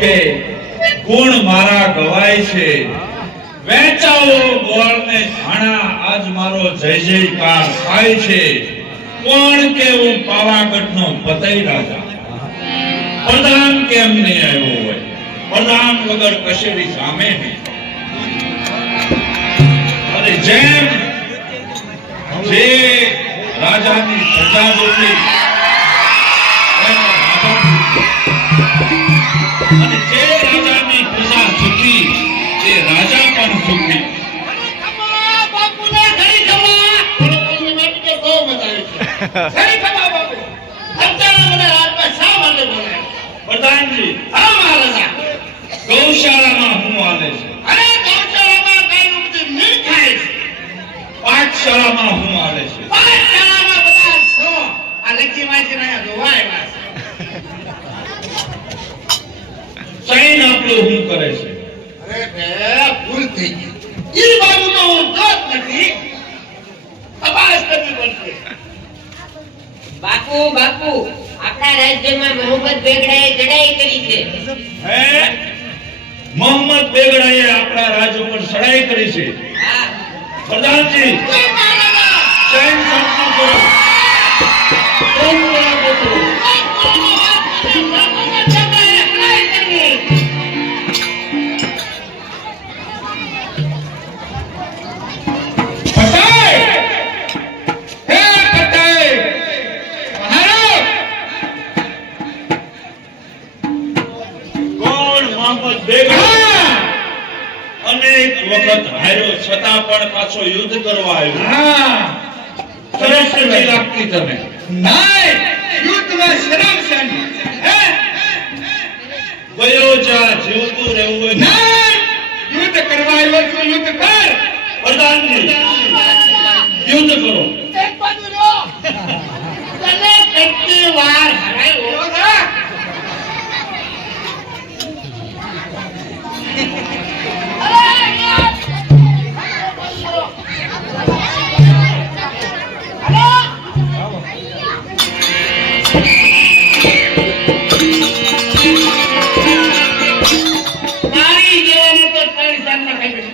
કે ગુણ મારા ગવાય છે, વેચાવો ગોળને ઝાણા, આજ મારો જય જયકાર થાય છે. કોણ કે હું પાવાગઢનો પતઈ રાજા, પ્રધાન કેમ નહીં આવ્યો હોય, પ્રધાન વગર કશેરી સામે નહીં. અને જેમ જે રાજાની પ્રજા દોડી અને જે રાજાની પ્રજા સુખી તે રાજા પણ સુખી. બાપુને ઘડી જમા કે બહુ મજા આવી છે. ઘડી જમા બાપુ અત્યારે મને હાથમાં શા માટે બોલાય? પ્રધાનજી, હા મહારાજા, ગૌશાળામાં હું હાલે છે? અરે ગૌશાળામાં ગાયનું બધું મીઠ ખાય છે. પાઠશાળામાં હું હાલે છે? પાઠશાળામાં બધા છો આ લખી વાંચીને અહીંયા જોવા આવ્યા છે. ચૈન આપણું હું કરે છે? અરે બે ભૂલ થઈ ગઈ. ઈ બાજુમાં હું જોત નથી, તપાસ કરવી પડશે. બાપુ બાપુ આપણા રાજ્યમાં મોહમ્મદ બેગડાએ ચડાઈ કરી છે. હે, મોહમ્મદ બેગડાએ આપણા રાજ્ય પર ચડાઈ કરી છે? હા, પ્રધાનજી, જય મહારાજા, ચૈન સાચું કરો. ચૈન બરાબર કરો. અનેક વખત હાર્યો છતાં પણ પાછો યુદ્ધ કરવા આવ્યો. હા, સરસ નથી લાગતી તને? નાય યુદ્ધમાં શરમ છે નહીં. હે ગયો જા, જીવતું રહેવું હોય. નાય યુદ્ધ કરવા આવ્યો છું, યુદ્ધ કર. પ્રધાનજી, યુદ્ધ કરો. એક બાજુ રહ્યો. તને કેટલી વાર હરાયો છે? મારી જેવાને તો તારી સામે ખાઈ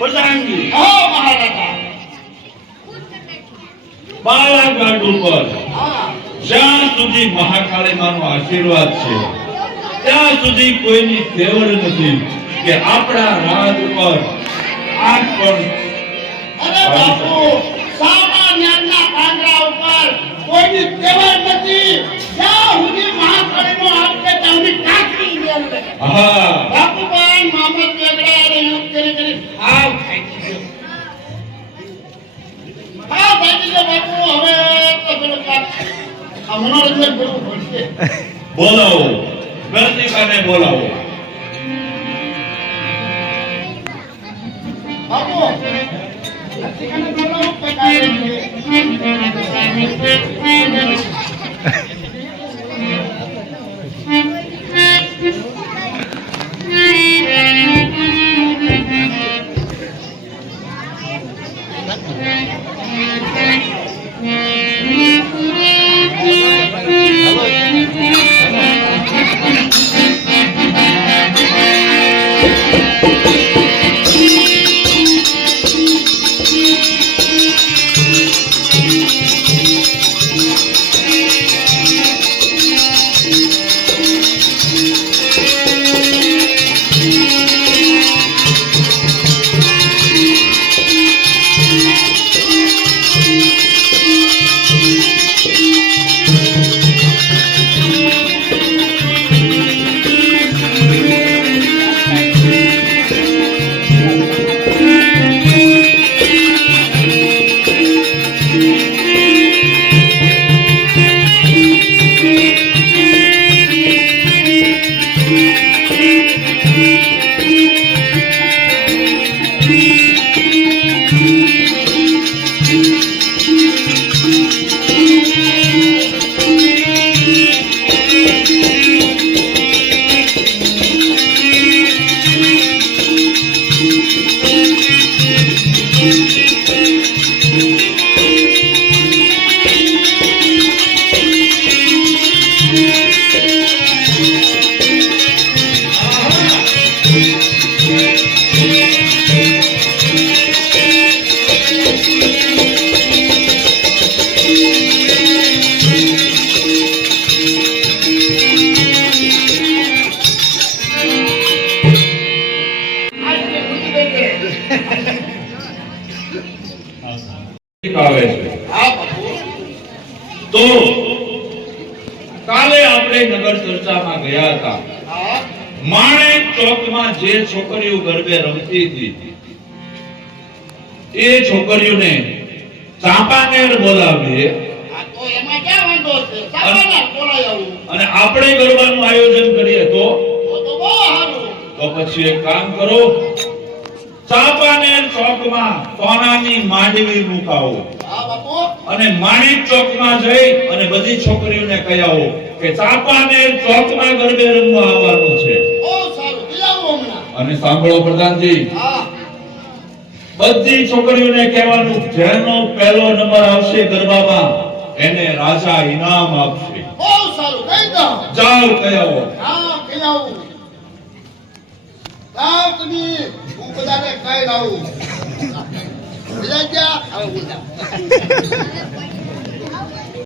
પ્રધાનજી હો મહારાજા પાવાગઢ ઉપર હા જ્યાં સુધી મહાકાળી માનો આશીર્વાદ છે ત્યાં સુધી કોઈની ફેવર નથી કે આપણા રાજ ઉપર આંખ પણ અરે બાપુ સામાન્યના પાંદડા ઉપર કોઈની તેવર નથી જ્યાં સુધી મહાકાળીનો હાથ છે ત્યાં સુધી કાકડી મેલ રહે. હા બાપુ પણ મામદ વેગડા અને યુદ્ધ કરી કરી હાવ થાકી ગયો. હા થાકી ગયો બાપુ. હવે તો પેલું કાક આ મનોરંજન કરવું પડશે. બોલાવો ગણતિકાને બોલાવો બાપુ લક્ષિકાને બોલાવો કે કાંઈ આવે છે હા બાપુ તો કાલે આપણે નગર ચર્ચામાં ગયા હતા હા માણેક ચોકમાં જે છોકરીઓ ગરબે રમતી હતી એ છોકરીઓને ચાંપાનેર બોલાવીએ આ તો એમાં ક્યાં વાંધો છે સામાન્ય બોલાય આવું અને આપણે ગરબાનું આયોજન કરીએ તો તો બહુ સારું તો પછી એક કામ કરો ચાંપાનેર ચોકમાં સોનાની માંડવી મુકાવો હા બાપુ અને માણેક ચોકમાં જઈ અને બધી છોકરીઓને કહી આવો કે ચાંપાનેર ચોકમાં ગરબે રમવા આવવાનું છે બહુ સારું દિલાવો હમણાં અને સાંભળો પ્રધાનજી હા બધી છોકરીઓને કહેવાનું જેનો પહેલો નંબર આવશે ગરબામાં એને રાજા ઇનામ આપશે બહુ સારું કહી દો જાઓ કહી આવો હા કહી આવું જાઓ તમે હું બધાને કહી લાવું સમજાઈ ગયા? હવે હું જાઉં.